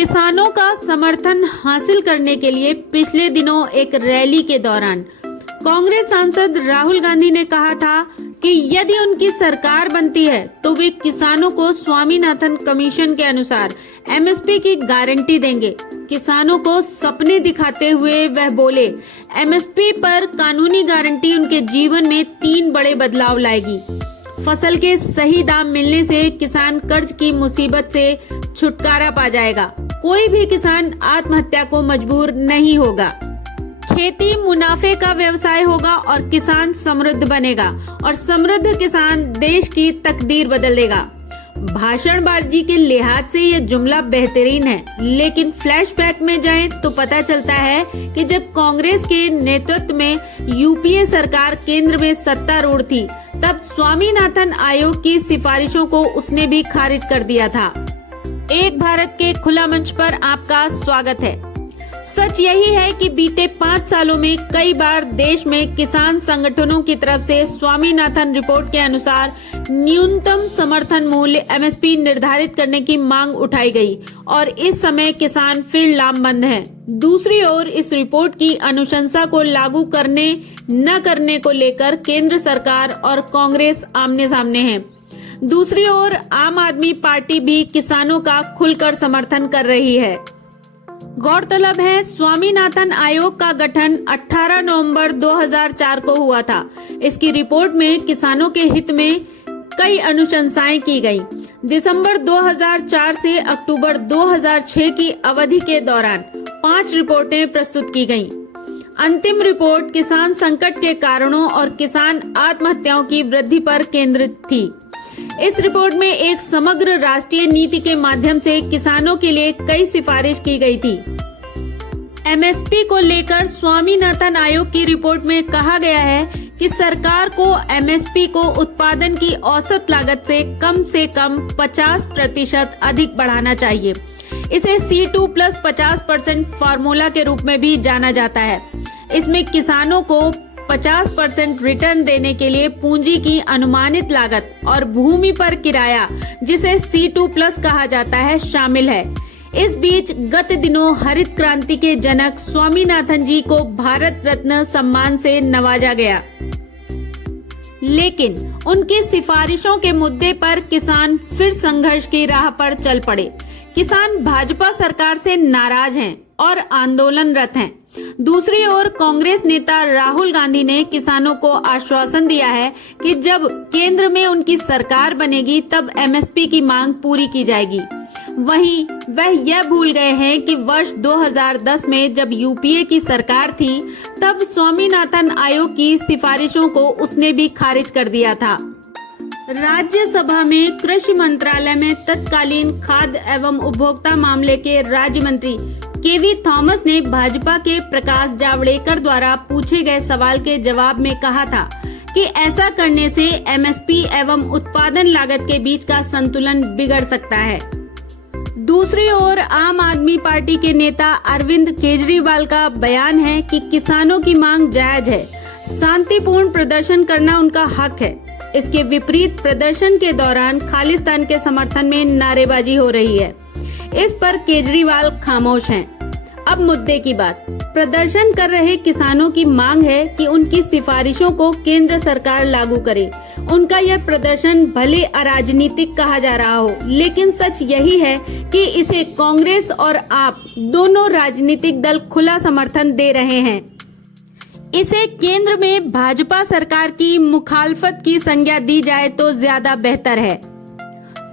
किसानों का समर्थन हासिल करने के लिए पिछले दिनों एक रैली के दौरान कांग्रेस सांसद राहुल गांधी ने कहा था कि यदि उनकी सरकार बनती है तो वे किसानों को स्वामीनाथन कमीशन के अनुसार एमएसपी की गारंटी देंगे। किसानों को सपने दिखाते हुए वह बोले, एमएसपी पर कानूनी गारंटी उनके जीवन में 3 बड़े बदलाव लाएगी। फसल के सही दाम मिलने से किसान कर्ज की मुसीबत से छुटकारा पा जाएगा। कोई भी किसान आत्महत्या को मजबूर नहीं होगा। खेती मुनाफे का व्यवसाय होगा और किसान समृद्ध बनेगा और समृद्ध किसान देश की तकदीर बदल देगा। भाषणबाजी के लिहाज से यह जुमला बेहतरीन है, लेकिन फ्लैशबैक में जाएं तो पता चलता है कि जब कांग्रेस के नेतृत्व में यूपीए सरकार केंद्र में सत्तारूढ़ थी, तब स्वामीनाथन आयोग की सिफारिशों को उसने भी खारिज कर दिया था। एक भारत के खुला मंच पर आपका स्वागत है। सच यही है कि बीते 5 सालों में कई बार देश में किसान संगठनों की तरफ से स्वामीनाथन रिपोर्ट के अनुसार न्यूनतम समर्थन मूल्य एमएसपी निर्धारित करने की मांग उठाई गई और इस समय किसान फिर लामबंद हैं। दूसरी ओर इस रिपोर्ट की अनुशंसा को लागू करने न करने को लेकर केंद्र सरकार और कांग्रेस आमने सामने है। दूसरी ओर आम आदमी पार्टी भी किसानों का खुलकर समर्थन कर रही है। गौरतलब है, स्वामीनाथन आयोग का गठन 18 नवंबर 2004 को हुआ था। इसकी रिपोर्ट में किसानों के हित में कई अनुशंसाएं की गई। दिसंबर 2004 से अक्टूबर 2006 की अवधि के दौरान 5 रिपोर्टें प्रस्तुत की गईं। अंतिम रिपोर्ट किसान संकट के कारणों और किसान आत्महत्याओं की वृद्धि पर केंद्रित थी। इस रिपोर्ट में एक समग्र राष्ट्रीय नीति के माध्यम से किसानों के लिए कई सिफारिश की गई थी। एमएसपी को लेकर स्वामीनाथन आयोग की रिपोर्ट में कहा गया है कि सरकार को एमएसपी को उत्पादन की औसत लागत से कम 50% अधिक बढ़ाना चाहिए। इसे C2+50% फार्मूला के रूप में भी जाना जाता है। इसमें किसानों को 50% रिटर्न देने के लिए पूंजी की अनुमानित लागत और भूमि पर किराया, जिसे C2+ कहा जाता है, शामिल है। इस बीच गत दिनों हरित क्रांति के जनक स्वामीनाथन जी को भारत रत्न सम्मान से नवाजा गया, लेकिन उनकी सिफारिशों के मुद्दे पर किसान फिर संघर्ष की राह पर चल पड़े। किसान भाजपा सरकार से नाराज हैं और आंदोलनरत हैं। दूसरी ओर कांग्रेस नेता राहुल गांधी ने किसानों को आश्वासन दिया है कि जब केंद्र में उनकी सरकार बनेगी तब एमएसपी की मांग पूरी की जाएगी। वहीं वह यह भूल गए हैं कि वर्ष 2010 में जब यूपीए की सरकार थी, तब स्वामीनाथन आयोग की सिफारिशों को उसने भी खारिज कर दिया था। राज्यसभा में कृषि मंत्रालय में तत्कालीन खाद्य एवं उपभोक्ता मामले के राज्य मंत्री केवी थॉमस ने भाजपा के प्रकाश जावड़ेकर द्वारा पूछे गए सवाल के जवाब में कहा था कि ऐसा करने से एमएसपी एवं उत्पादन लागत के बीच का संतुलन बिगड़ सकता है। दूसरी ओर आम आदमी पार्टी के नेता अरविंद केजरीवाल का बयान है कि किसानों की मांग जायज है, शांतिपूर्ण प्रदर्शन करना उनका हक है। इसके विपरीत प्रदर्शन के दौरान खालिस्तान के समर्थन में नारेबाजी हो रही है। इस पर केजरीवाल खामोश हैं। अब मुद्दे की बात। प्रदर्शन कर रहे किसानों की मांग है कि उनकी सिफारिशों को केंद्र सरकार लागू करे। उनका यह प्रदर्शन भले अराजनीतिक कहा जा रहा हो, लेकिन सच यही है कि इसे कांग्रेस और आप दोनों राजनीतिक दल खुला समर्थन दे रहे हैं। इसे केंद्र में भाजपा सरकार की मुखालफत की संज्ञा दी जाए तो ज्यादा बेहतर है।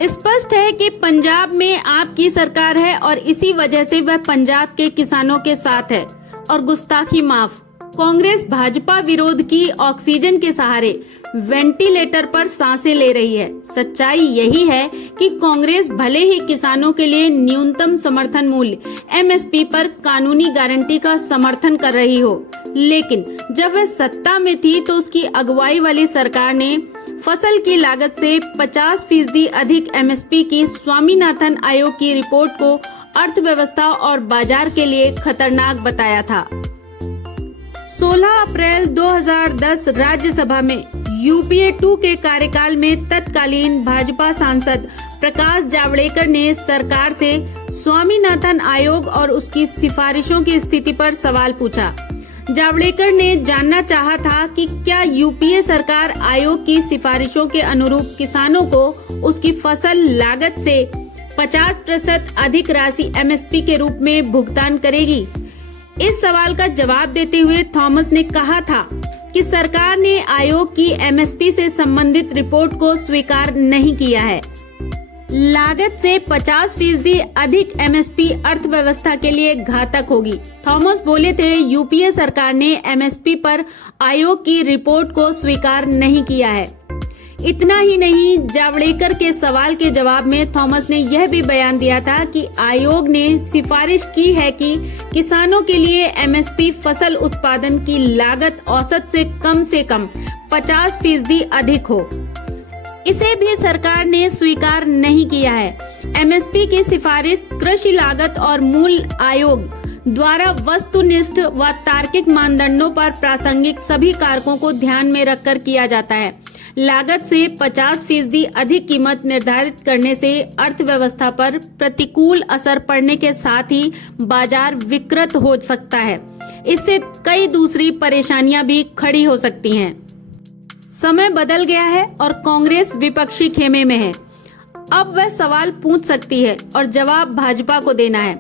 स्पष्ट है कि पंजाब में आपकी सरकार है और इसी वजह से वह पंजाब के किसानों के साथ है। और गुस्ताखी माफ, कांग्रेस भाजपा विरोध की ऑक्सीजन के सहारे वेंटिलेटर पर सांसें ले रही है। सच्चाई यही है कि कांग्रेस भले ही किसानों के लिए न्यूनतम समर्थन मूल्य एमएसपी पर कानूनी गारंटी का समर्थन कर रही हो, लेकिन जब वह सत्ता में थी तो उसकी अगुवाई वाली सरकार ने फसल की लागत से 50% अधिक एमएसपी की स्वामीनाथन आयोग की रिपोर्ट को अर्थव्यवस्था और बाजार के लिए खतरनाक बताया था। 16 अप्रैल 2010 राज्यसभा में यूपीए 2 के कार्यकाल में तत्कालीन भाजपा सांसद प्रकाश जावड़ेकर ने सरकार से स्वामीनाथन आयोग और उसकी सिफारिशों की स्थिति पर सवाल पूछा। जावड़ेकर ने जानना चाहा था कि क्या यूपीए सरकार आयोग की सिफारिशों के अनुरूप किसानों को उसकी फसल लागत से 50% अधिक राशि एमएसपी के रूप में भुगतान करेगी। इस सवाल का जवाब देते हुए थॉमस ने कहा था कि सरकार ने आयोग की एमएसपी से संबंधित रिपोर्ट को स्वीकार नहीं किया है। लागत से 50% अधिक एमएसपी अर्थव्यवस्था के लिए घातक होगी। थॉमस बोले थे, यूपीए सरकार ने एमएसपी पर आयोग की रिपोर्ट को स्वीकार नहीं किया है। इतना ही नहीं, जावड़ेकर के सवाल के जवाब में थॉमस ने यह भी बयान दिया था कि आयोग ने सिफारिश की है कि किसानों के लिए एमएसपी फसल उत्पादन की लागत औसत से कम 50% अधिक हो। इसे भी सरकार ने स्वीकार नहीं किया है। एमएसपी की सिफारिश कृषि लागत और मूल्य आयोग द्वारा वस्तुनिष्ठ व तार्किक मानदंडों पर प्रासंगिक सभी कारकों को ध्यान में रखकर किया जाता है। लागत से 50% अधिक कीमत निर्धारित करने से अर्थव्यवस्था पर प्रतिकूल असर पड़ने के साथ ही बाजार विकृत हो सकता है। इससे कई दूसरी परेशानियां भी खड़ी हो सकती हैं। समय बदल गया है और कांग्रेस विपक्षी खेमे में है। अब वह सवाल पूछ सकती है और जवाब भाजपा को देना है।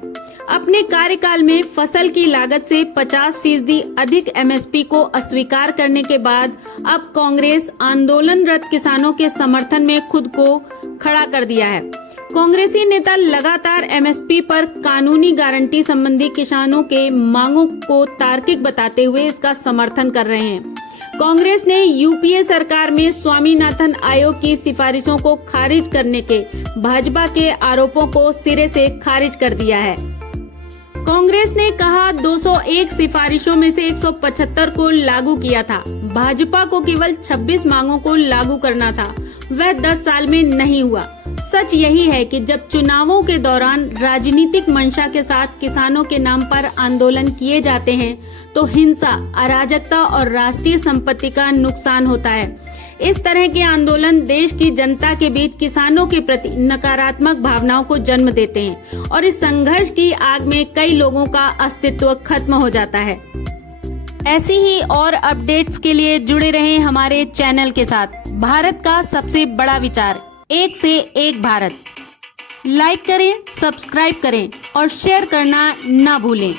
अपने कार्यकाल में फसल की लागत से 50% अधिक एमएसपी को अस्वीकार करने के बाद अब कांग्रेस आंदोलनरत किसानों के समर्थन में खुद को खड़ा कर दिया है। कांग्रेसी नेता लगातार एमएसपी पर कानूनी गारंटी संबंधी किसानों के मांगों को तार्किक बताते हुए इसका समर्थन कर रहे हैं। कांग्रेस ने यूपीए सरकार में स्वामीनाथन आयोग की सिफारिशों को खारिज करने के भाजपा के आरोपों को सिरे से खारिज कर दिया है। कांग्रेस ने कहा 201 सिफारिशों में से 175 को लागू किया था। भाजपा को केवल 26 मांगों को लागू करना था, वह 10 साल में नहीं हुआ। सच यही है कि जब चुनावों के दौरान राजनीतिक मंशा के साथ किसानों के नाम पर आंदोलन किए जाते हैं तो हिंसा, अराजकता और राष्ट्रीय संपत्ति का नुकसान होता है। इस तरह के आंदोलन देश की जनता के बीच किसानों के प्रति नकारात्मक भावनाओं को जन्म देते हैं और इस संघर्ष की आग में कई लोगों का अस्तित्व खत्म हो जाता है। ऐसी ही और अपडेट्स के लिए जुड़े रहें हमारे चैनल के साथ। भारत का सबसे बड़ा विचार, एक से एक भारत। लाइक करें, सब्सक्राइब करें और शेयर करना ना भूलें।